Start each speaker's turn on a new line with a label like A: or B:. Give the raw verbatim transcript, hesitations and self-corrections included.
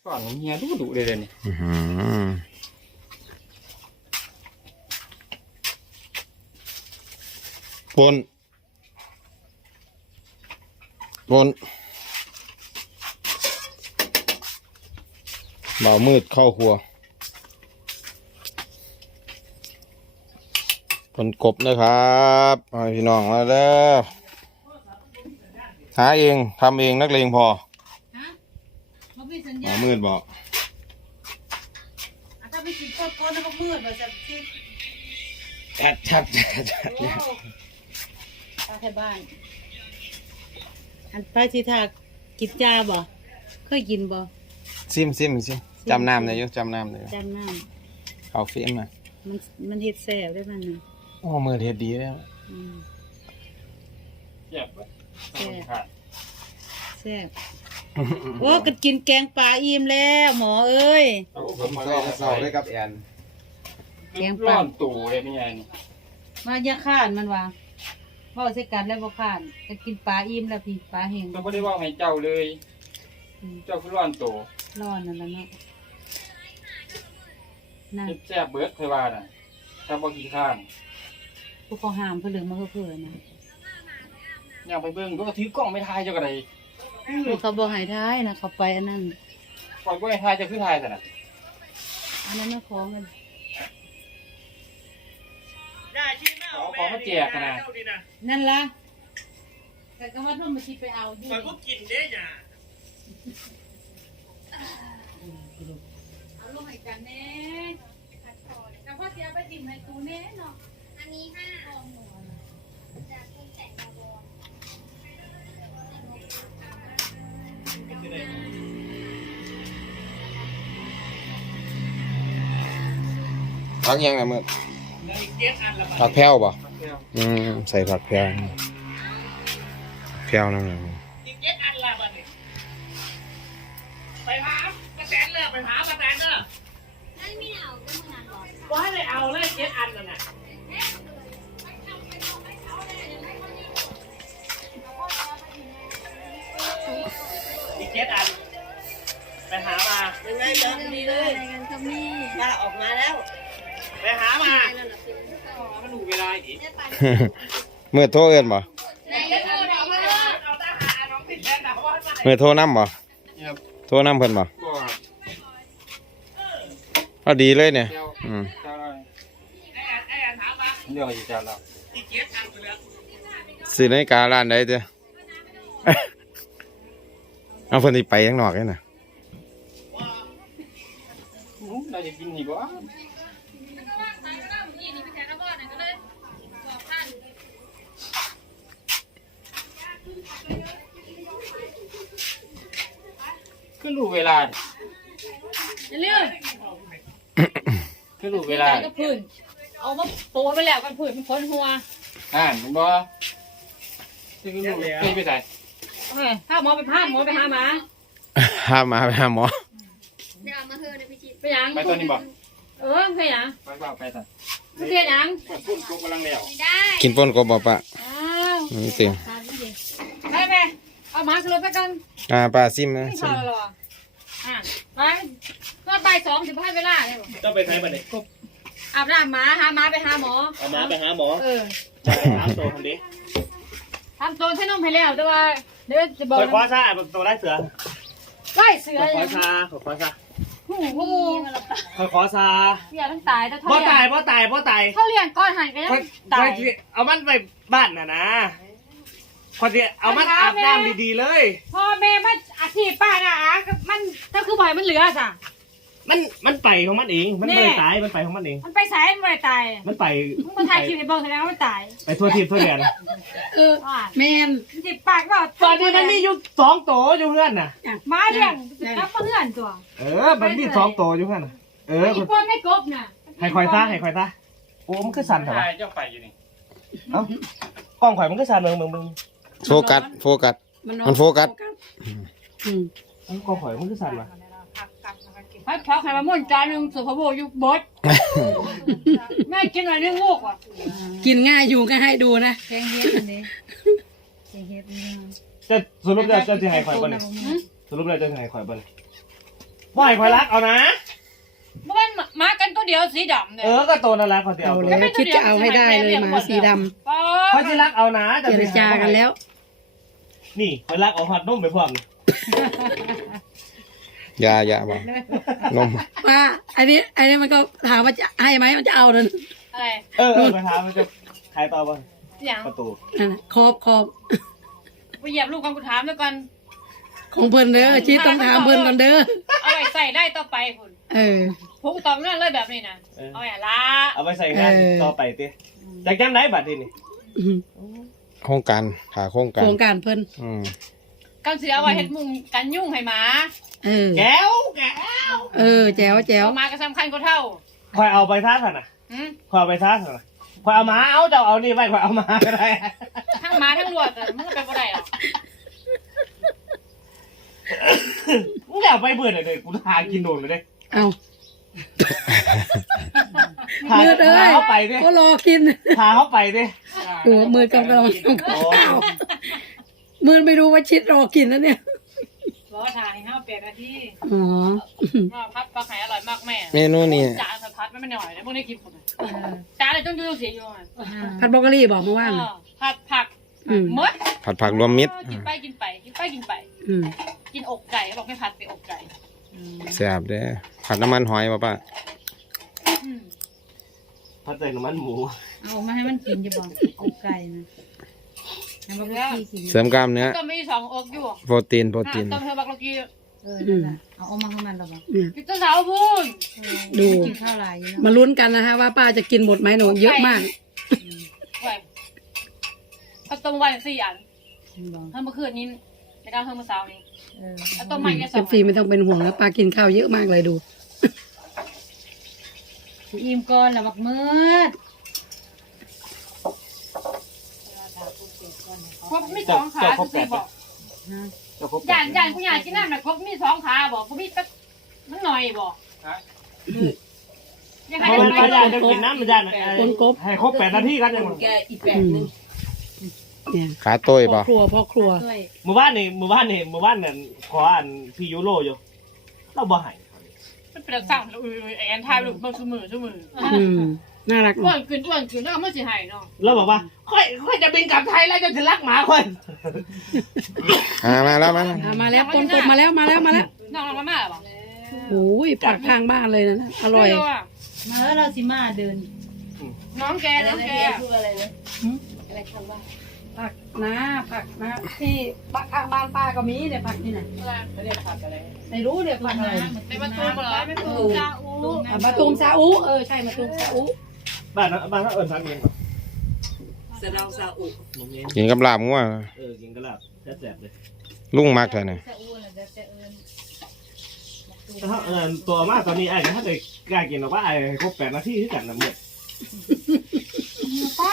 A: ก่อนเฮียดุดุเลยเลยนี่
B: ปนปนบ่าวมืดเข้าครัวปนกบนะครับพี่น้องมาแล้วหาเองทำเองนักเลงพอบ่าวมืดบอก
C: ถ้าไปกินโคตรโคตรแล้วก็มืดแบบจะคิด
B: ชัดชัดชัดชัด
C: ตาแถวบ้านอันไปที่ท่ากินจ้าบ่เคยกินบ่
B: ซิมซิมซิมจำน้ำได้อยู่จำน้ำได้
C: จำน้
B: ำเขาฟิล์มนะ
C: มันมันเห็ดแซ่บได้มันนะ
B: โอ้มือเห็ดดีแล้ว
A: แซ่บแซ่บ
C: แซ่บโอ้ก็กินแกงปลาอิ่มแล้วหมอเอ้ย
B: ผมชอบชอบด้วยกับแอน
A: แกงปลาตู่เลยไม่ใช่นี่
C: มาอย่าข้านมันว่าเว้าใส่กันแล้วบ่ข้านจะกินปลาอิ่มแล้วพี่ปลาแห้ง
A: เราไม่ได้ว่าให้เจ้าเลยเจ้าคือร้อนตู่
C: ร้อนนั่นแหละเนาะนั่น
A: แซ่บเบิดเคยว่าน่ะถ้าบ่กินข้าง
C: พวกเขาห้ามเพื่อเหลืองมาเพื่อนะ
A: อยากไปเบิ่งก็ถือกล้องไม่ถ่ายเจ้าก็ได้
C: เขาบอกให้ท้ายนะเขาไปอันนั้น
A: ปล่อยบ่ให้ถ่ายจะคือถ่ายแต่น่ะ
C: อันนั้นน่ะของมัน
A: เอาของมาแจกกันนะ
C: นั่นล่ะแต่ก็ว่าทุ่มมาคิดไปเอาอยู่
D: มันก็กินได้จ้ะ
C: เอาลงให้กันแน่แต่พ่อเสียไปดิ่มให้กูแน่เนาะ
E: อันนี้ห้าจากคุณแต่งมาบอล
B: ผักยังไงมึงผักแพรวป่ะอืมใส่ผักแพรวแพรวนั่นแหละ
D: อีกเจ็ดอันละบัดนี้ไปหากระแตนเลยไปหากระแตนเนอะ
E: ไม่ไม่เอาก็มึงนั่นหรอก
D: ว่าให้เลยเอาเลยเจ็ดอันนั่นน่ะอีกเจ็ดอันไปหามา
E: ยังไงเดินดีเลยมาออกมาแล้ว
D: ไปหามามันดูเวลาอีก
B: เมื่อโทรเอินบ่เมื่อโทรน้ำบ่โทรน้ำเพิ่นบ่เอาดีเลยเนี่ยอืม
A: เดี๋ยวจะเรา
B: ซื้อนาฬิการ้านใดเจ้าเอาเพิ่นสิไปข้างนอกเลยนะ
A: เราจะกินอีกว่าคือรู้เวลา
C: เรื่อง
A: คือรู้เวลา
C: ก็พื้นเอามาโตไปแล้วกันพื้นมันพ้นหัว
A: อ่านมันบ่คือรู้เคยไปใส่
C: ถ้าหมอไปพาหมอไปหาหมา
B: หาหมาไปหาหมอ
E: เดี๋ยวมาเฮอในพิจิตร
C: ไปยัง
A: ไปตัวนี้บ่
C: เออไปยัง
A: ไปเปล่าไปสั่
C: ไปเที่ยยัง
A: พุ่นกบกำลังแล้ว
B: กินป้นกบบ่ปะ
C: อ้าว
B: นี่สิ
C: ไปไปเอาหมาขึ้นรถไปกัน
B: อ่าปลาซิมนะ
C: ซิมอ่าไปก็บ่ายสองถึงให้เวลาเนี่ย
D: ต้องไปใช้บัตรเนี่ย
C: อาบน้ำหมาหาหมาไปหาหมอ
D: เอาหมาไปหาหมอ
C: เออ
D: ถามตัวคนนี้
C: ทำตัวให้นุ่มให้แล้วแต่ว่าเดี๋ยวจะบอก
D: คอยคว้าซ่าตัวไล่เสือ
C: ไล่เสือ
D: คอยคว้าซ่าคอยคว้าซ่า
C: หูหู
D: คอยคว้าซ่า
C: เสียทั้งตายแต่
D: พ่อตายพ่อตายพ่อตาย
C: เขาเลี้ยงก้อนหันกันยังตาย
D: เอามันไปบ้านน่ะนะพอดีเอามันอาบน้ำดีๆเลย
C: พ่อแม่มันอาชีพป้าน่ะมันถ้าคือบ่อยมันเหลือจ้ะ
D: มันมันไปของมันเองมันไม่ตายมันไปของมันเอง
C: มันไปสายมันไม่ตาย
D: มันไป
C: มันก็ถ่ายคลิปในบ้านแสดงว่ามันตาย
D: ไปทั่วทิพย์ทั่วแดน
C: เออแม่จิบปากก็
D: ตอนนี้มันมีอยู่สองโตอยู่เพื่อนน่ะ
C: มาเลี้ยงกับเพื่อนตัว
D: เออมันมีสองโตอยู่เพื่อนเออ
C: อีกคนไม่กบน่ะ
D: ให้คอยตาให้คอยตาโอ้มันคือสั่นเหรอ
A: เจ้าไปอยู่นี่
D: เอ้ากล้องข่อยมันคือสั่นเมืองเมืองเมือง
B: โฟกัสโฟกัสมันโฟกัส
D: อืมกล้องข่อยมันคือสั่นวะ
C: ให้พักให้มาม่วนจานหนึ่งสุภาพบุรุษอยู่บดแม่กินหน่อยนึงลูกอ่ะ
F: กินง่ายอยู่ก็ให้ดูนะ
C: แกงเฮ็ดนี่แกงเฮ็ดนี่
D: จะสรุปแล้วจะจะให้ข่อยบ่เนี่ยสรุปแล้วจะให้ข่อยบ่เนี่ยว่าให้คอยรักเอานะ
C: เมื่อวานมากันตัวเดียวสีดำเนี่ย
D: เออก็ตัวนั่นแหละเขาจะ
F: เอา
D: เอา
F: แล้วคิดจะเอาให้ได้เลยหมาสีด
C: ป๊อ
D: เขาจะรักเอานะ
F: ำเจรจากันแล้ว
D: นี่คอยรักเอาหัดนุ่มไปพร้อม
B: ยายาบ่นม
F: ป้าอันนี้อันนี้มันก็ถามว่าจะให้ไหมมันจะเอานั่น
C: อะไร
D: เออเออไปถามมันจะใครต่อบ้าง
C: อย่าง
D: ประตู
F: นั่นน่ะขอบขอบ
C: ไปเหยียบลูกกันกูถามแล้วกัน
F: ของเพิ่นเด้อชิดต้องถามเพิ่นก่อนเด้อ
C: เอาไปใส่ได้ต่อไปคุณ
F: เออ
C: พวกตอมนั่นเลยแบบนี้นะเอาอย่าละ
D: เอาไปใส่งาน
F: เออ
D: ต่อไปติจากจังไหนบัดทีนี่
F: อืม
B: โครงการหาโครงกา
F: โค
B: ร
F: รงการเพิ่น
B: อืม
C: กันเสียเอาไว้เฮ็ดมุงกันยุ่งให้หมา
F: เออ
D: แก้วแก้ว
F: เออแจ๋วแจ๋ว
C: เอามาก็สำคัญกว่าเท่า
D: คอยเอาไปท่าสันน่ะ
C: หืม
D: คอยเอาไปท่าสันน่ะคอยเอามาเอาเจ้าเอานี่ไว้คอยเอามาก็ได้
C: ทั้งหมาทั้งรวดอะมันก็เป็นบ่ได้หรอก
D: มึงอยากไปเบื่อเลยกูทากินโดนเลยเด้
F: เอา
D: พา
F: มืดเอ้
D: พาย เขาไปดิ
F: ก็รอกิน
D: พาเขาไปดิ
F: ตัวมืดกำลังต้องข้าวมืดไม่รู้ว่าชิดรอกินแล้วเนี่ย
C: รอถ่ายให้ห้าแปดนาที
F: อ๋อ
C: ว่าพัดปลาไข่อร่อยมากแม่
B: เมนูนี้
C: จานสะพัดไม่ไม่หน่อยนะพวกนี้กินผมจานอะไรต้องดูเสียอยู่อ่ะ
F: ผัดบรอกโคลีบอกเมื่อวาน
C: เออผัดผัก
F: อืม
C: มด
B: ผัดผักรวมมิตร
C: กินไปกินไปกินไปกินไป
F: อืม
C: กินอกไก่บอกไม่ผัดไปอกไก่
B: แซ่บเด้อผัดน้ำมันหอยป่ะป้า
C: อืม
D: พัดใส่น้ำมันหมู
C: เอามาให้มันกินจะบอกอกไก่นะให้บักลกี้กิน
B: เสริมกล้ามเนื้อ
C: ก็มีสองอกอยู่
B: โปรตีนโปรตีน
C: ต้มให้บักลกี้
G: เออนั่นแหละเอาออกมาข้างนั้นหรอบอก
F: เนี่ย
C: กินต้นเสาพูน
F: ดู
G: กินข้าวลายอยู่
F: มาลุ้นกันนะฮะว่าป้าจะกินหมดไหมหนูเยอะมาก
C: ไว้เอาต้มวันสี่อัน
G: เนาะบอก
C: เพิ่มเมื่อคืนนี้ไม่ได้เพิ่มเมื่อเช้านี้
G: เออ
C: เอาต้มใหม่แค่ส
F: เอ
C: อง
F: ฟซีไม่ต้องเป็นห่วงแล้วป้ากินข้าวเยอะมากเลยดู
G: สิอิ่มก่อนแล้วบักมืด
C: ครบมีสองขาสิบอก
G: ฮะ
D: เจ้าครบ
C: ย่านย่านกูอยากกินน้ำหนักครบมีสองขาบอกกูมีตักมันหน่อยบอกยัง
D: เพ
C: ไง
D: ราะมัน
C: ไม่
D: ก็
C: ได้
D: ยานจะกินน้ำมันยาน
F: คนกบ
D: ให้ครบแปดนาทีกันยัง
F: อืมเนี่ย
B: ขาโต้ย
F: พ่อ
B: ป่ะ
F: ครัวพ่อครัว
G: ช่วย
D: หมู่บ้านนี่หมู่บ้านนี่หมู่บ้านเนี่ยขออ่านพี่ยูโรอยู่เราบ่ให้
C: มันเป็นสั่งอุ้ยแอนทายลูกมันคือมือคือมือ
F: อืมน่ารัก
C: อ้
F: เนาะ
C: วนขึ้นอ้วนขึ้นแล้วก็ไม่สิหายเนาะ
D: เราบอกว่าค่อยค่อยจะบินกลับไทยแล้วจะถึงรักหมาค่อย
B: อ่ามาแล้วมาแล้ว
F: อ่ะมาแล้วคนกบมาแล้วมาแล้วมาแล้ว
C: น้องเรามาม่าหรอ
F: โอ้ยผักข้างบ้านเลยนะนะอร่อย
G: มาแล้วเราสิมาเดิน
C: น้องแกน้องแก
F: ผักนะผักนะที่บ้านข้างบ้านป้าก็มีเนี่ยผักนี่น่ะ
C: เรียกผักอะไร
F: ไม่รู้เรียกผักอะไร
C: ในประตูเหรอไม่ตูจ้าอู
F: อ่ะมะตูมซาอุเออใช่มะตูมซาอุ
D: บ้านนั้นบ้านนั้นเอิญทางเอง
F: สะเดาซาอุ
B: กินกับลาบงัว
D: เออกินกระลาบแซ่บๆเลย
B: ลุงมากเท่าไหร่
G: จะอ้วนแล้วจะเอิญ
D: ถ้าเออตัวมาตอนนี้ไอ้ถ้าจะกล้ากินหรอกว่าไอ้ครบแปดนาทีที่กันนะเมื่อ